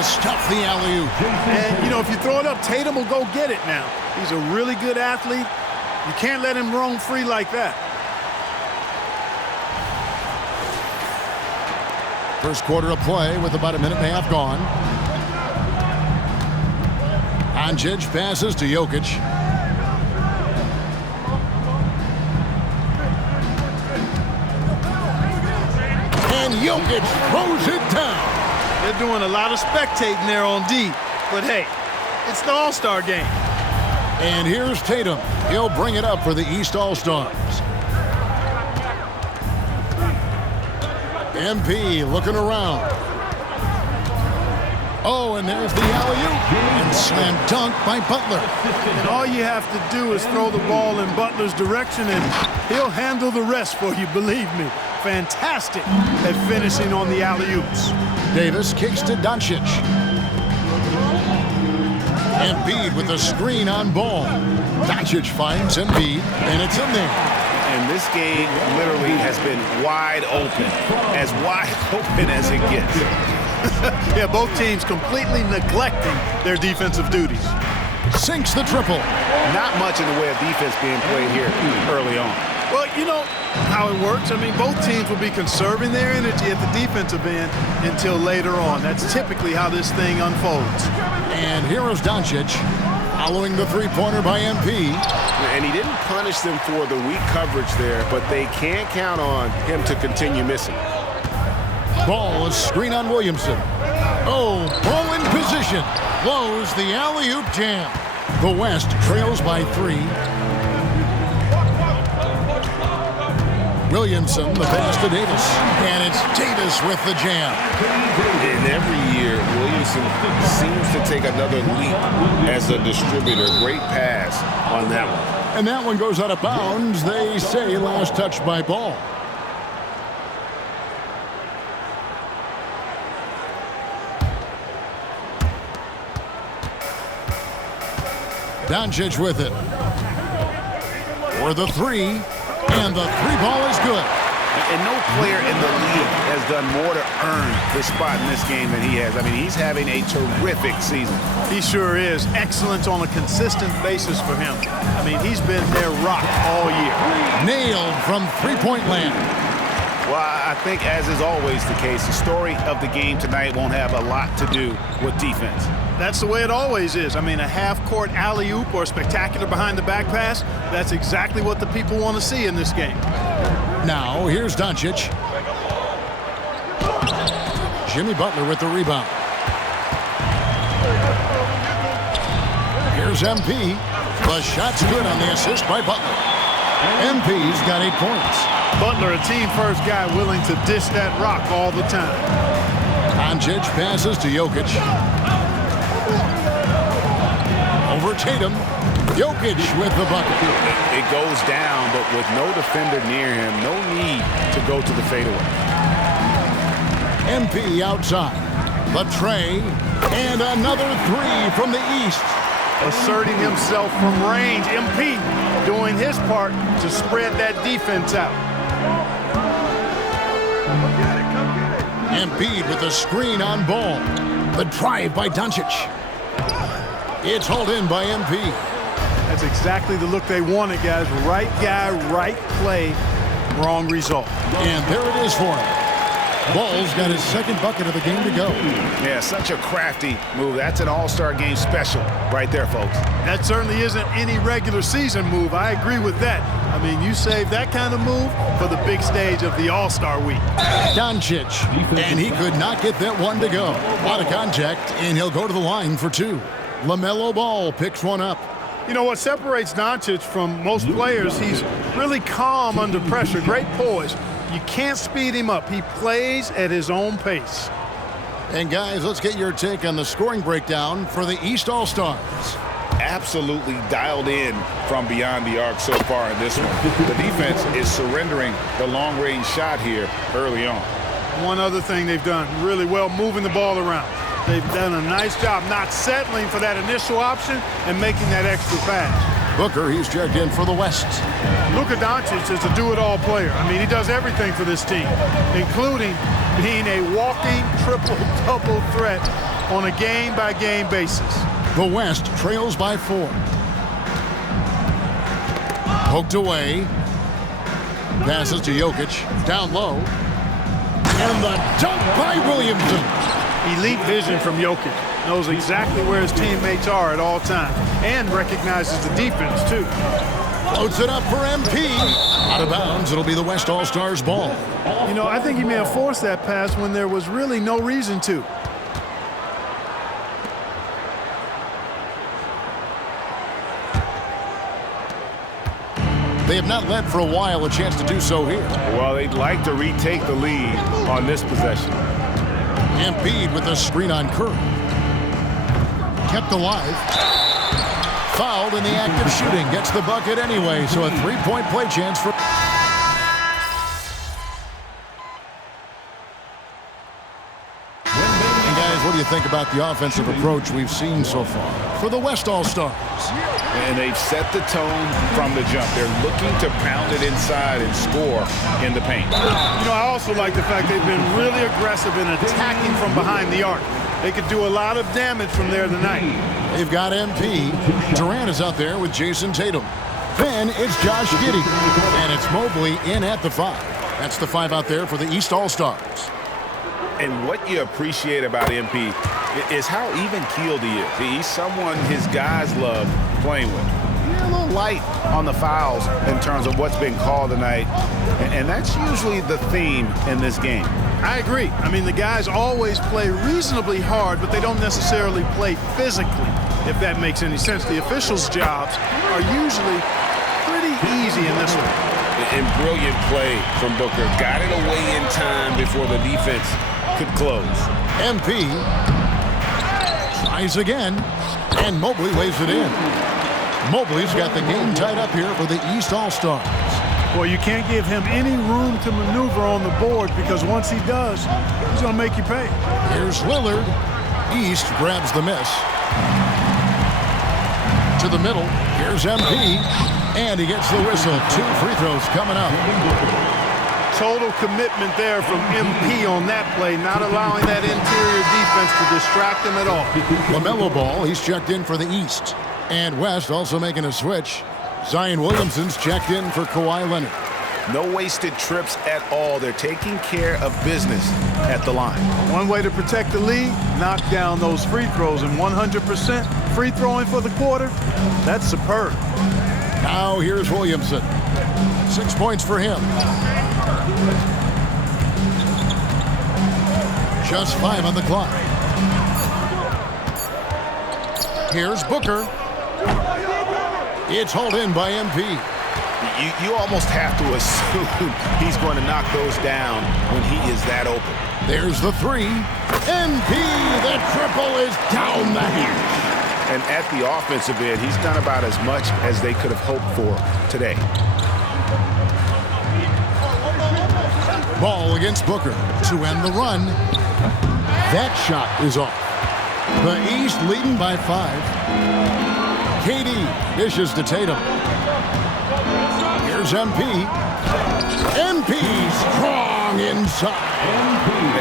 to stuff the alley-oop. And, you know, if you throw it up, Tatum will go get it now. He's a really good athlete. You can't let him roam free like that. First quarter of play with about a minute and a half gone. Doncic passes to Jokic. And Jokic throws it down. They're doing a lot of spectating there on D. But, hey, it's the All-Star game. And here's Tatum. He'll bring it up for the East All-Stars. MP looking around. Oh, and there's the alley-oop. And slam dunk by Butler. And all you have to do is throw the ball in Butler's direction, and he'll handle the rest for you, believe me. Fantastic at finishing on the alley-oops. Davis kicks to Doncic. Embiid with the screen on ball. Doncic finds Embiid, and it's in there. And this game literally has been wide open as it gets. Yeah, both teams completely neglecting their defensive duties. Sinks the triple. Not much in the way of defense being played here early on. Well, you know how it works. I mean, both teams will be conserving their energy at the defensive end until later on. That's typically how this thing unfolds. And here is Doncic following the three-pointer by MP. And he didn't punish them for the weak coverage there, but they can't count on him to continue missing. Ball is screen on Williamson. Oh, ball in position. Blows the alley-oop jam. The West trails by 3. Williamson, the pass to Davis. And it's Davis with the jam. And every year, Williamson seems to take another leap as a distributor. Great pass on that one. And that one goes out of bounds. They say last touch by Ball. Doncic with it. For the 3. And the 3 ball is good. And no player in the league has done more to earn this spot in this game than he has. I mean, he's having a terrific season. He sure is. Excellence on a consistent basis for him. I mean, he's been their rock all year. Nailed from three-point land. Well, I think, as is always the case, the story of the game tonight won't have a lot to do with defense. That's the way it always is. I mean, a half-court alley-oop or a spectacular behind-the-back pass, that's exactly what the people want to see in this game. Now, here's Doncic. Jimmy Butler with the rebound. Here's MP. The shot's good on the assist by Butler. MP's got 8 points. Butler, a team-first guy willing to dish that rock all the time. Doncic passes to Jokic. Over Tatum. Jokic with the bucket. It goes down, but with no defender near him, no need to go to the fadeaway. MP outside. The tray. And another 3 from the East. Asserting himself from range. MP doing his part to spread that defense out. Embiid with the screen on Ball. The drive by Doncic. It's hauled in by MP. That's exactly the look they wanted, guys. Right guy, right play, wrong result. And there it is for him. Ball's got his second bucket of the game to go. Yeah, such a crafty move. That's an all-star game special right there, folks. That certainly isn't any regular season move. I agree with that. I mean, you save that kind of move for the big stage of the All-Star week. Doncic, and he could not get that one to go. Out of contact, and he'll go to the line for 2. LaMelo Ball picks one up. You know what separates Doncic from most players, he's really calm under pressure, great poise. You can't speed him up. He plays at his own pace. And guys, let's get your take on the scoring breakdown for the East All-Stars. Absolutely dialed in from beyond the arc so far in this one. The defense is surrendering the long-range shot here early on. One other thing they've done really well, moving the ball around. They've done a nice job not settling for that initial option and making that extra pass. Booker, he's checked in for the West. Luka Doncic is a do-it-all player. I mean, he does everything for this team, including being a walking triple-double threat on a game-by-game basis. The West trails by 4. Poked away. Passes to Jokic. Down low. And the dunk by Williamson. Elite vision from Jokic. Knows exactly where his teammates are at all times. And recognizes the defense, too. Floats it up for MP. Out of bounds. It'll be the West All-Stars ball. You know, I think he may have forced that pass when there was really no reason to. They have not led for a while. A chance to do so here. Well, they'd like to retake the lead on this possession. Embiid with a screen on Curry. Kept alive. Fouled in the act of shooting. Gets the bucket anyway, so a three-point play chance for... And guys, what do you think about the offensive approach we've seen so far for the West All-Stars? And they've set the tone from the jump. They're looking to pound it inside and score in the paint. You know, I also like the fact they've been really aggressive in attacking from behind the arc. They could do a lot of damage from there tonight. They've got MP. Durant is out there with Jason Tatum. Then it's Josh Giddey. And it's Mobley in at the 5. That's the 5 out there for the East All-Stars. And what you appreciate about MP is how even-keeled he is. He's someone his guys love playing with. He's a little light on the fouls in terms of what's been called tonight. And that's usually the theme in this game. I agree. I mean, the guys always play reasonably hard, but they don't necessarily play physically, if that makes any sense. The officials' jobs are usually pretty easy in this one. And brilliant play from Booker. Got it away in time before the defense could close. MP tries again, and Mobley waves it in. Mobley's got the game tied up here for the East All-Stars. Well, you can't give him any room to maneuver on the board because once he does, he's going to make you pay. Here's Lillard. East grabs the miss. To the middle. Here's MP. And he gets the whistle. 2 free throws coming up. Total commitment there from MP on that play, not allowing that interior defense to distract him at all. LaMelo Ball, he's checked in for the East. And West also making a switch. Zion Williamson's checked in for Kawhi Leonard. No wasted trips at all. They're taking care of business at the line. One way to protect the lead, knock down those free throws, and 100% free throwing for the quarter, that's superb. Now here's Williamson. 6 points for him. Just 5 on the clock. Here's Booker. It's hauled in by MP. You almost have to assume he's going to knock those down when he is that open. There's the 3. MP, the triple is down the hatch. And at the offensive end, he's done about as much as they could have hoped for today. Ball against Booker to end the run. That shot is off. The East leading by 5. KD dishes to Tatum. Here's MP. MP strong inside.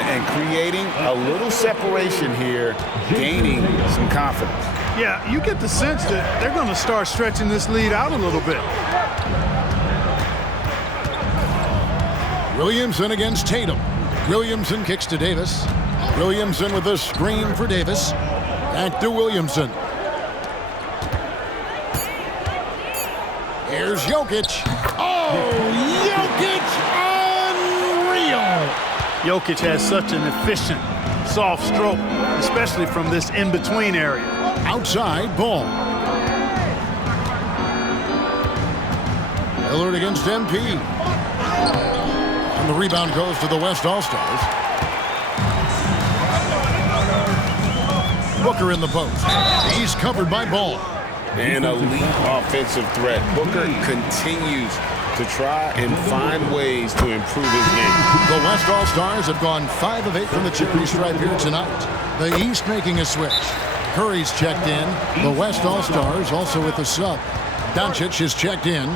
And creating a little separation here, gaining some confidence. Yeah, you get the sense that they're going to start stretching this lead out a little bit. Williamson against Tatum. Williamson kicks to Davis. Williamson with a screen for Davis. Back to Williamson. Here's Jokic. Oh, Jokic, unreal. Jokic has such an efficient, soft stroke, especially from this in-between area. Outside, Ball. Lillard against MP. And the rebound goes to the West All-Stars. Booker in the post. He's covered by Ball. An elite offensive threat. Booker continues to try and find ways to improve his game. The West All-Stars have gone 5 of 8 from the charity stripe here tonight. The East making a switch. Curry's checked in. The West All-Stars also with the sub. Doncic is checked in.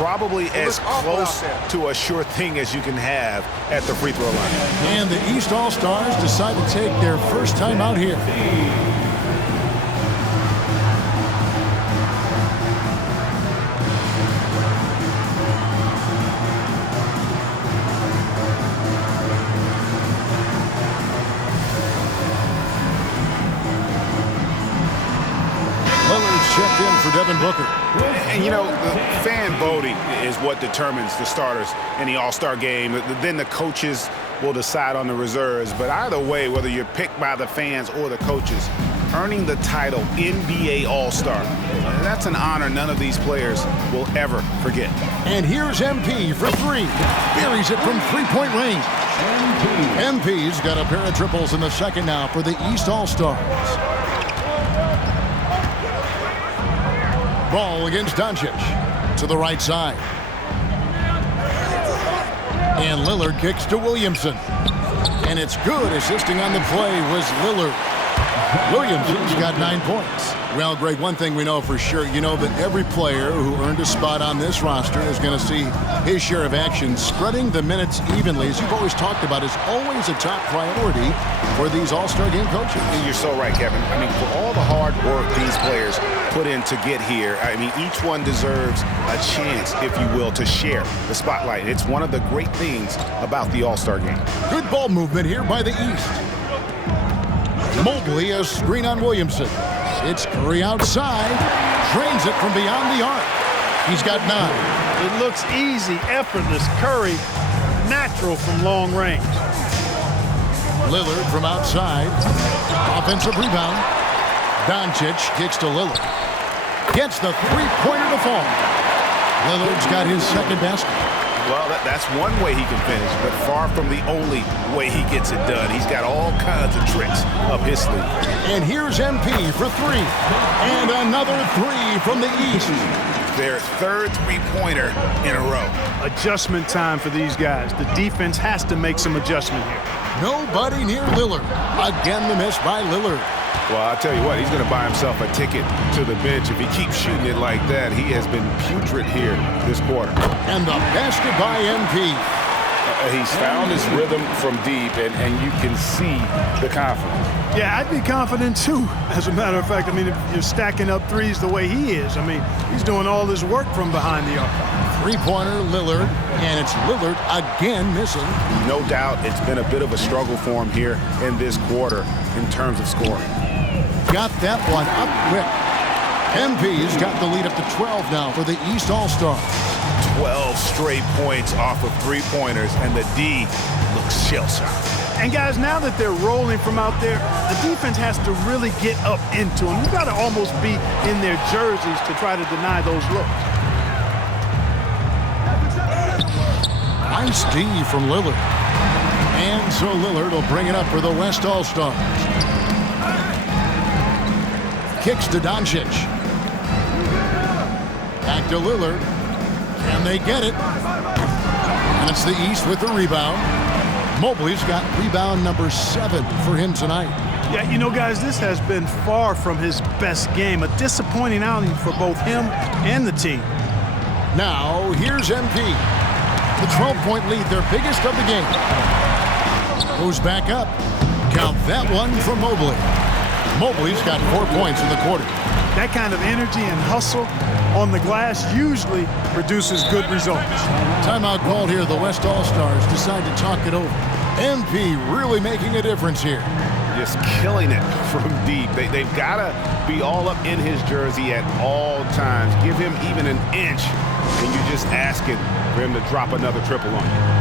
probably as close to a sure thing as you can have at the free throw line. And the East All-Stars decide to take their first time out here. Checked in for Devin Booker. And, you know, the fan voting is what determines the starters in the All-Star game. Then the coaches will decide on the reserves. But either way, whether you're picked by the fans or the coaches, earning the title NBA All-Star, that's an honor none of these players will ever forget. And here's MP for three. Buries it from three-point range. MP's got a pair of triples in the second now for the East All-Stars. Ball against Doncic to the right side. And Lillard kicks to Williamson. And it's good. Assisting on the play was Lillard. Williamson's got 9 points. Well, Greg, one thing we know for sure, you know that every player who earned a spot on this roster is going to see his share of action. Spreading the minutes evenly, as you've always talked about, is always a top priority for these All-Star game coaches. You're so right, Kevin. I mean, for all the hard work these players put in to get here, I mean, each one deserves a chance, if you will, to share the spotlight. It's one of the great things about the All-Star game. Good ball movement here by the East. Mobley, a screen on Williamson. It's Curry outside. Drains it from beyond the arc. He's got 9. It looks easy, effortless. Curry, natural from long range. Lillard from outside. Offensive rebound. Doncic kicks to Lillard. Gets the three-pointer to fall. Lillard's got his second basket. Well, that's one way he can finish, but far from the only way he gets it done. He's got all kinds of tricks up his sleeve. And here's MP for 3. And another 3 from the East. Their third three-pointer in a row. Adjustment time for these guys. The defense has to make some adjustment here. Nobody near Lillard. Again, the miss by Lillard. Well, I'll tell you what, he's going to buy himself a ticket to the bench. If he keeps shooting it like that, he has been putrid here this quarter. And the basket by MP. He's found his rhythm from deep, and you can see the confidence. Yeah, I'd be confident, too. As a matter of fact, I mean, if you're stacking up threes the way he is, I mean, he's doing all this work from behind the arc. Three-pointer, Lillard, and it's Lillard again missing. No doubt it's been a bit of a struggle for him here in this quarter in terms of scoring. Got that one up quick. MP's got the lead up to 12 now for the East All-Stars. 12 straight points off of three-pointers, and the D looks shell-shocked. And, guys, now that they're rolling from out there, the defense has to really get up into them. You've got to almost be in their jerseys to try to deny those looks. Nice D from Lillard. And so Lillard will bring it up for the West All-Stars. Kicks to Doncic. Back to Lillard. Can they get it? And it's the East with the rebound. Mobley's got rebound number 7 for him tonight. Yeah, you know, guys, this has been far from his best game. A disappointing outing for both him and the team. Now, here's MP. The 12-point lead, their biggest of the game. Goes back up. Count that one for Mobley. Mobley's got 4 points in the quarter. That kind of energy and hustle on the glass usually produces good results. Timeout called here. The West All-Stars decide to talk it over. MP really making a difference here. Just killing it from deep. They've got to be all up in his jersey at all times. Give him even an inch, and you're just asking for him to drop another triple on you.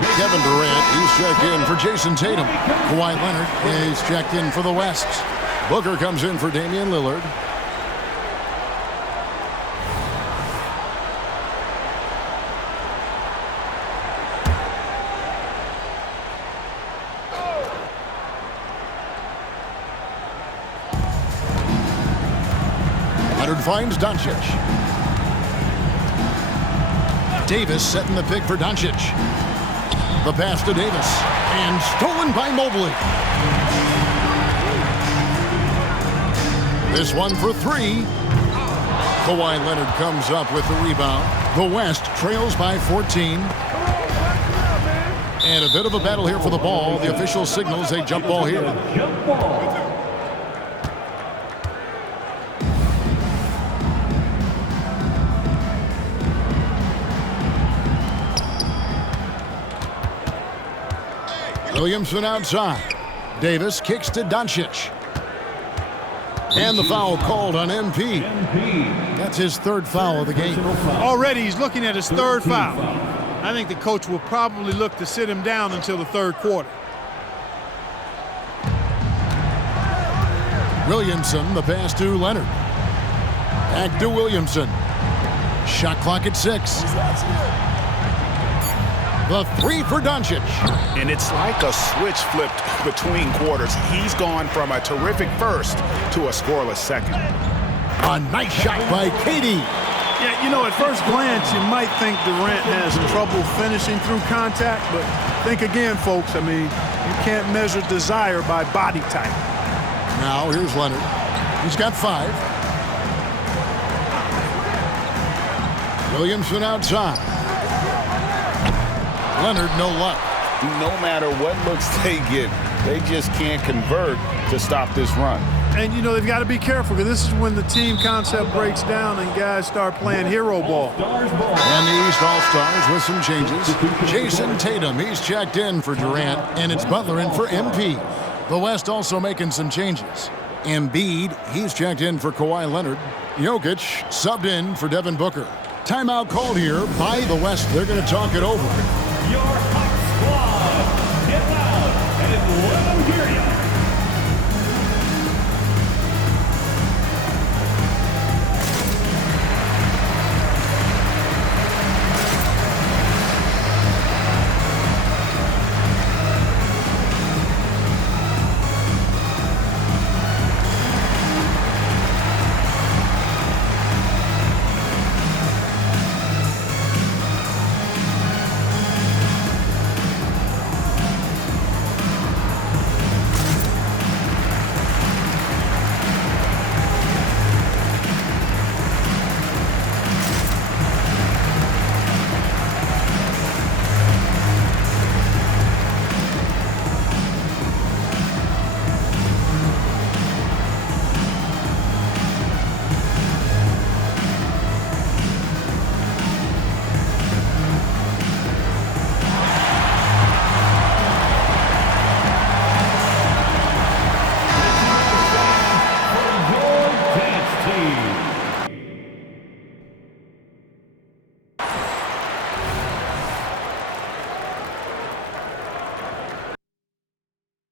Kevin Durant, he's checked in for Jason Tatum. Kawhi Leonard is checked in for the West. Booker comes in for Damian Lillard. Leonard finds Doncic. Davis setting the pick for Doncic. The pass to Davis. And stolen by Mobley. This one for three. Kawhi Leonard comes up with the rebound. The West trails by 14. And a bit of a battle here for the ball. The official signals a jump ball here. Jump ball. Williamson outside. Davis kicks to Doncic. And the foul called on MP. That's his third foul of the game. Already he's looking at his third foul. I think the coach will probably look to sit him down until the third quarter. Williamson, the pass to Leonard. Back to Williamson. Shot clock at 6. The three for Doncic. And it's like a switch flipped between quarters. He's gone from a terrific first to a scoreless second. A nice shot by KD. Yeah, you know, at first glance, you might think Durant has trouble finishing through contact, but think again, folks. I mean, you can't measure desire by body type. Now, here's Leonard. He's got 5. Williamson outside. Leonard, no luck. No matter what looks they get, they just can't convert to stop this run. And, you know, they've got to be careful because this is when the team concept breaks down and guys start playing hero ball. And the East All-Stars with some changes. Jason Tatum, he's checked in for Durant, and it's Butler in for MP. The West also making some changes. Embiid, he's checked in for Kawhi Leonard. Jokic subbed in for Devin Booker. Timeout called here by the West. They're going to talk it over.